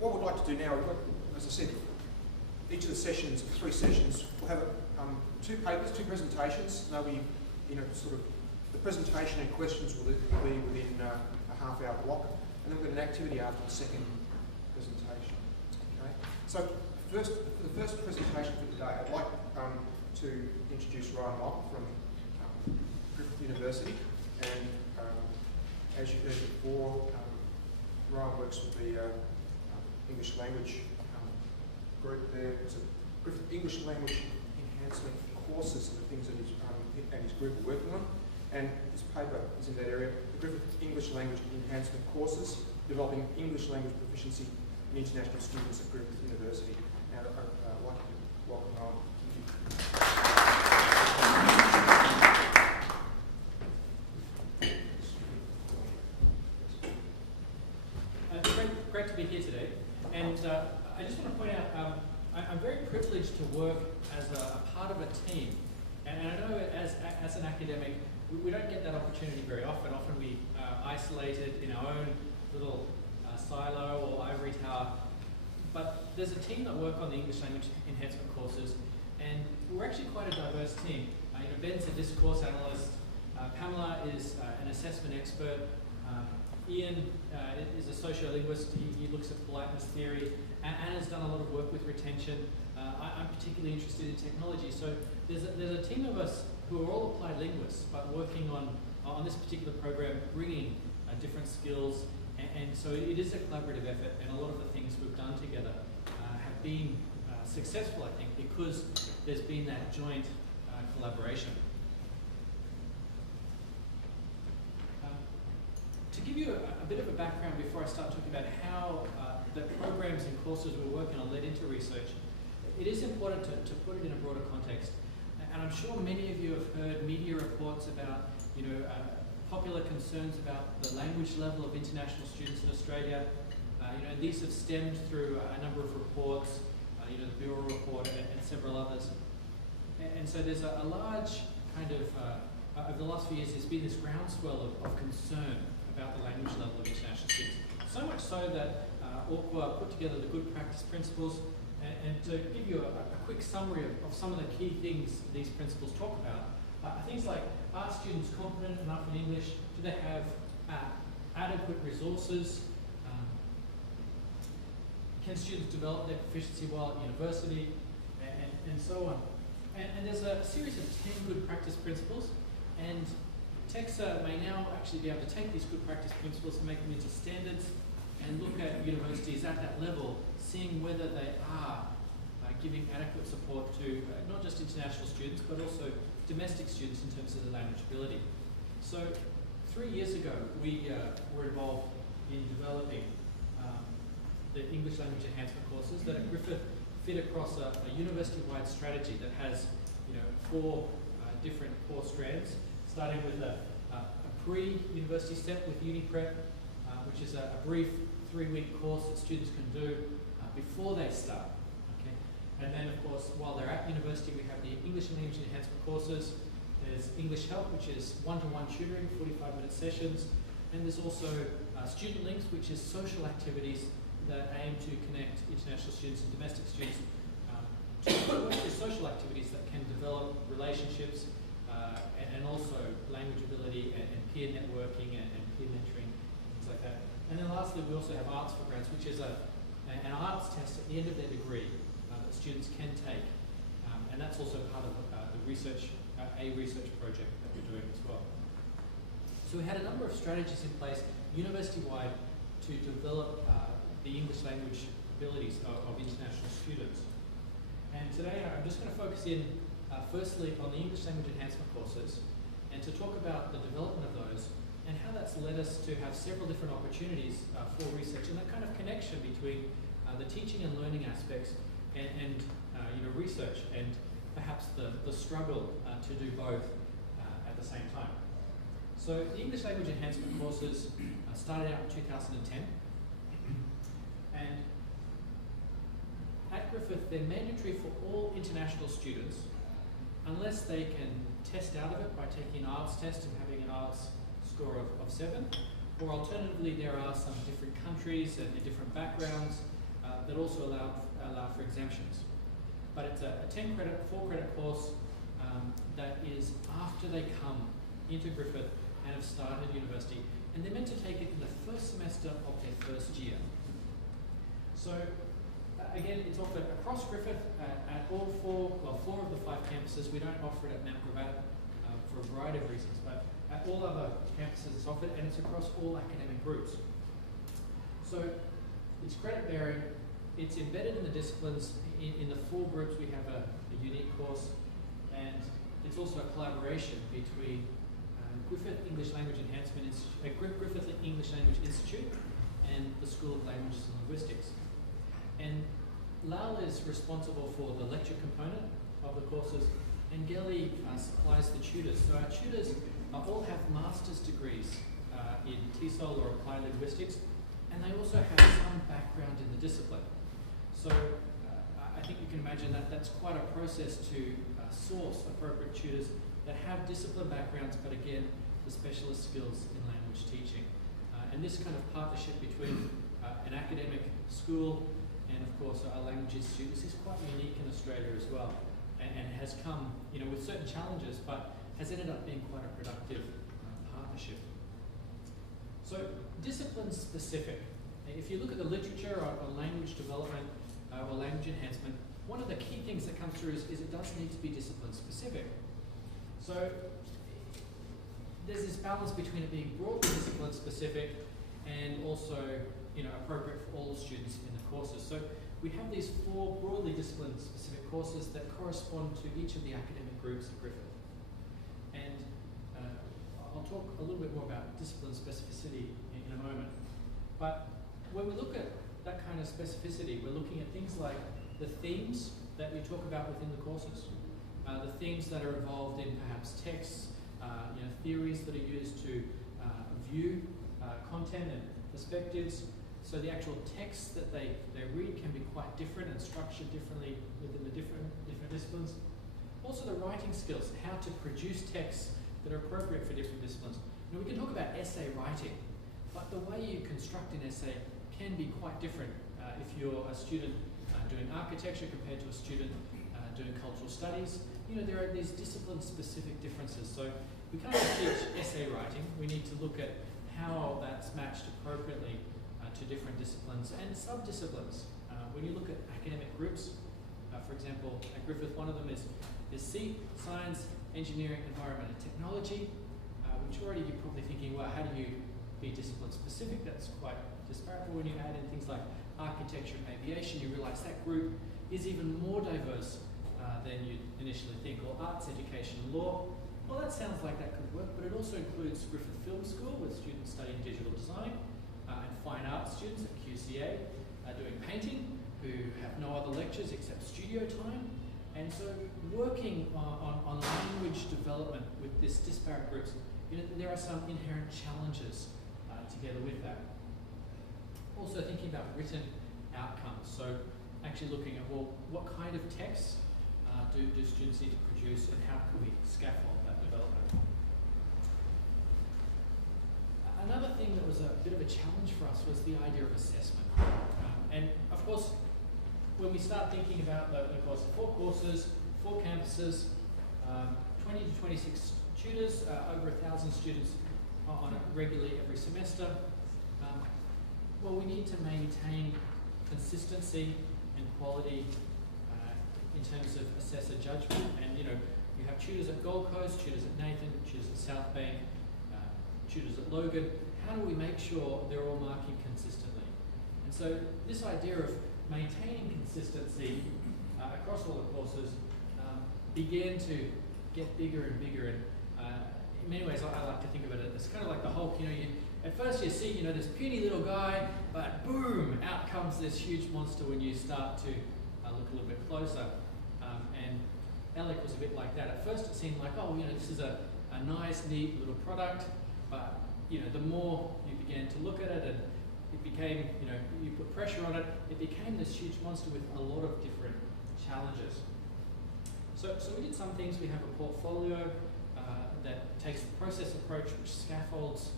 what we'd like to do now, we've got, as I said, each of the sessions, 3 sessions, we'll have 2 papers, 2 presentations. They'll be, sort of, the presentation and questions will be within a half-hour block, and then we've got an activity after the second presentation. Okay. So, for the first presentation for today, I'd like to introduce Rowan Michael from Griffith University, and as you heard before, Rowan works with the English language group there. So Griffith English language enhancement courses are the things that his group are working on, and this paper is in that area. The Griffith English language enhancement courses, developing English language proficiency in international students at Griffith University. And I'd like to welcome Rowan. Great to be here today, and I just want to point out I'm very privileged to work as a part of a team, and I know as an academic we don't get that opportunity very often. Often we are isolated in our own little silo or ivory tower, but there's a team that work on the English language enhancement courses, and we're actually quite a diverse team. Ben's a discourse analyst, Pamela is an assessment expert, Ian is a sociolinguist. He looks at politeness theory. Anna's done a lot of work with retention. I'm particularly interested in technology. So there's a team of us who are all applied linguists, but working on this particular program, bringing different skills. And so it is a collaborative effort, and a lot of the things we've done together have been successful, I think, because there's been that joint collaboration. To give you a bit of a background before I start talking about how the programs and courses we're working on led into research, it is important to put it in a broader context. And I'm sure many of you have heard media reports about, popular concerns about the language level of international students in Australia. These have stemmed through a number of reports, the Bureau report and several others. And so there's a large kind of, over the last few years, there's been this groundswell of concern about the language level of international students. So much so that Orqua put together the good practice principles, and to give you a quick summary of some of the key things these principles talk about, things like, are students competent enough in English? Do they have adequate resources? Can students develop their proficiency while at university? And so on. And there's a series of 10 good practice principles, and TEXA may now actually be able to take these good practice principles and make them into standards and look at universities at that level, seeing whether they are giving adequate support to not just international students, but also domestic students in terms of their language ability. So 3 years ago, we were involved in developing the English language enhancement courses that at Griffith fit across a university-wide strategy that has 4 different core strands, starting with a pre-university step with Uni Prep, which is a brief 3-week course that students can do before they start. Okay? And then, of course, while they're at university, we have the English and language enhancement courses. There's English Help, which is one-to-one tutoring, 45-minute sessions. And there's also Student Links, which is social activities that aim to connect international students and domestic students to social activities that can develop relationships, and also language ability and peer networking and peer mentoring, things like that. And then lastly, we also have Arts for Grants, which is an arts test at the end of their degree that students can take. And that's also part of the research, a research project that we're doing as well. So we had a number of strategies in place university-wide to develop the English language abilities of international students. And today I'm just going to focus in firstly on the English language enhancement courses, and to talk about the development of those and how that's led us to have several different opportunities for research, and that kind of connection between the teaching and learning aspects and research, and perhaps the struggle to do both at the same time. So the English language enhancement courses started out in 2010, and at Griffith they're mandatory for all international students unless they can test out of it by taking an IELTS test and having an IELTS score of 7, or alternatively there are some different countries and different backgrounds that also allow for exemptions. But it's a 10 credit, 4 credit course that is after they come into Griffith and have started university, and they're meant to take it in the first semester of their first year. So again, it's offered across Griffith at all four of the 5 campuses. We don't offer it at Mount Gravatt for a variety of reasons, but at all other campuses it's offered, and it's across all academic groups. So it's credit bearing, it's embedded in the disciplines. In the 4 groups we have a unique course, and it's also a collaboration between Griffith English Language Enhancement Griffith English Language Institute and the School of Languages and Linguistics. And Lal is responsible for the lecture component of the courses, and Gelly supplies the tutors. So our tutors all have master's degrees in TESOL or applied linguistics, and they also have some background in the discipline. So I think you can imagine that that's quite a process to source appropriate tutors that have discipline backgrounds, but again, the specialist skills in language teaching. And this kind of partnership between an academic school and of course a language institute, this is quite unique in Australia as well, and has come, with certain challenges, but has ended up being quite a productive partnership. So discipline specific. If you look at the literature on language development or language enhancement, one of the key things that comes through is it does need to be discipline specific. So there's this balance between it being broadly discipline specific and also appropriate for all students in the courses. So we have these 4 broadly discipline specific courses that correspond to each of the academic groups at Griffith. And I'll talk a little bit more about discipline specificity in a moment. But when we look at that kind of specificity, we're looking at things like the themes that we talk about within the courses, the themes that are involved in perhaps texts, theories that are used to view content and perspectives. So the actual texts that they read can be quite different and structured differently within the different disciplines. Also the writing skills, how to produce texts that are appropriate for different disciplines. Now we can talk about essay writing, but the way you construct an essay can be quite different if you're a student doing architecture compared to a student doing cultural studies. There are these discipline-specific differences. So we can't just teach essay writing. We need to look at how that's matched appropriately to different disciplines and sub-disciplines. When you look at academic groups, for example, at Griffith, one of them is C, Science, Engineering, Environment and Technology, which already you're probably thinking, well, how do you be discipline-specific? That's quite disparate. But when you add in things like architecture and aviation, you realize that group is even more diverse than you'd initially think. Or arts, education, law. Well, that sounds like that could work, but it also includes Griffith Film School with students studying digital design, and fine arts students at QCA doing painting, who have no other lectures except studio time. And so working on language development with this disparate groups, there are some inherent challenges together with that. Also thinking about written outcomes. So actually looking at, well, what kind of texts do students need to produce, and how can we scaffold that development? Another thing that was a bit of a challenge for us was the idea of assessment. And of course, when we start thinking about the course, 4 courses, 4 campuses, 20 to 26 tutors, over 1,000 students on it regularly every semester, well, we need to maintain consistency and quality in terms of assessor judgment. And you have tutors at Gold Coast, tutors at Nathan, tutors at South Bank, tutors at Logan. How do we make sure they're all marking consistently? And so this idea of maintaining consistency across all the courses began to get bigger and bigger. And in many ways, I like to think of it as kind of like the Hulk. At first you see, this puny little guy, but boom, out comes this huge monster when you start to look a little bit closer. And Alec was a bit like that. At first it seemed like, this is a nice, neat little product, but the more you began to look at it, and it became, you put pressure on it, it became this huge monster with a lot of different challenges. So we did some things. We have a portfolio that takes the process approach, which scaffolds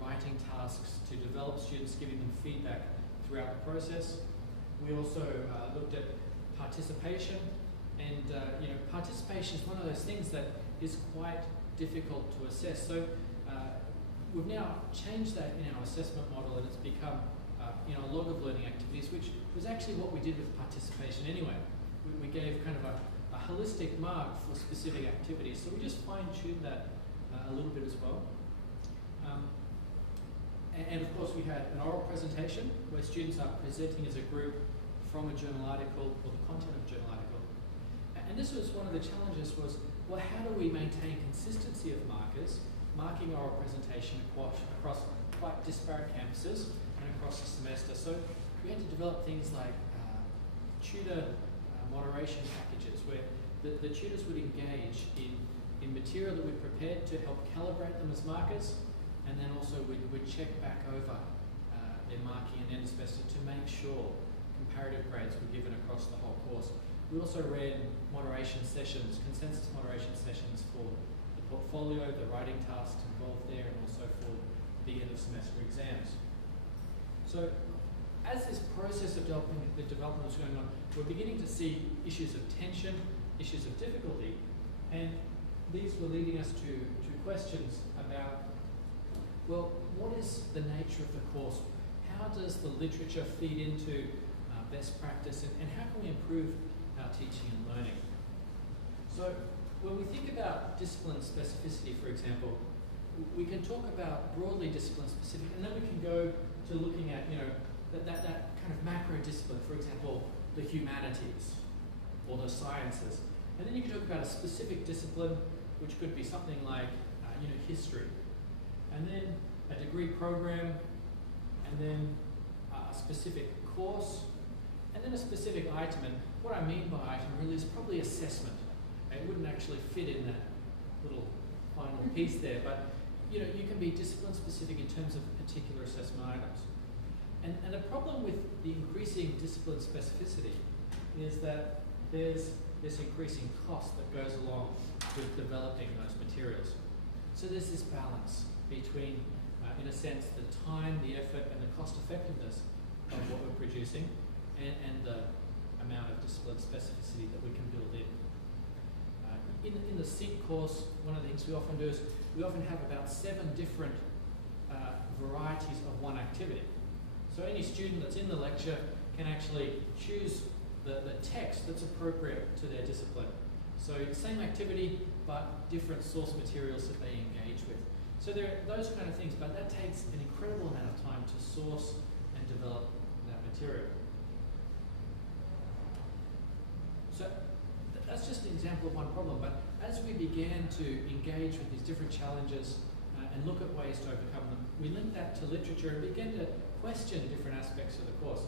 writing tasks to develop students, giving them feedback throughout the process. We also looked at participation, and participation is one of those things that is quite difficult to assess. So we've now changed that in our assessment model, and it's become a log of learning activities, which was actually what we did with participation anyway. We gave kind of a holistic mark for specific activities, so we just fine-tuned that a little bit as well. And of course we had an oral presentation where students are presenting as a group from a journal article or the content of a journal article. And this was one of the challenges was, well, how do we maintain consistency of markers, marking oral presentation across quite disparate campuses and across the semester? So we had to develop things like tutor moderation packages where the tutors would engage in material that we prepared to help calibrate them as markers, and then also we'd check back over their marking at the end of the semester to make sure comparative grades were given across the whole course. We also ran moderation sessions, consensus moderation sessions for the portfolio, the writing tasks involved there, and also for the end of semester exams. So as this process of the development was going on, we're beginning to see issues of tension, issues of difficulty, and these were leading us to questions about, well, what is the nature of the course? How does the literature feed into best practice, and how can we improve our teaching and learning? So when we think about discipline specificity, for example, we can talk about broadly discipline specific, and then we can go to looking at, that kind of macro discipline, for example, the humanities or the sciences. And then you can talk about a specific discipline, which could be something like, history. And then a degree program, and then a specific course, and then a specific item. And what I mean by item really is probably assessment. It wouldn't actually fit in that little final piece there, but you can be discipline specific in terms of particular assessment items. And the problem with the increasing discipline specificity is that there's this increasing cost that goes along with developing those materials. So there's this balance between, in a sense, the time, the effort, and the cost effectiveness of what we're producing, and the amount of discipline specificity that we can build in. In the SEEK course, one of the things we often do is we often have about 7 different varieties of one activity. So any student that's in the lecture can actually choose the text that's appropriate to their discipline. So same activity, but different source materials that they engage with. So there are those kind of things, but that takes an incredible amount of time to source and develop that material. So that's just an example of one problem, but as we began to engage with these different challenges and look at ways to overcome them, we linked that to literature and began to question different aspects of the course.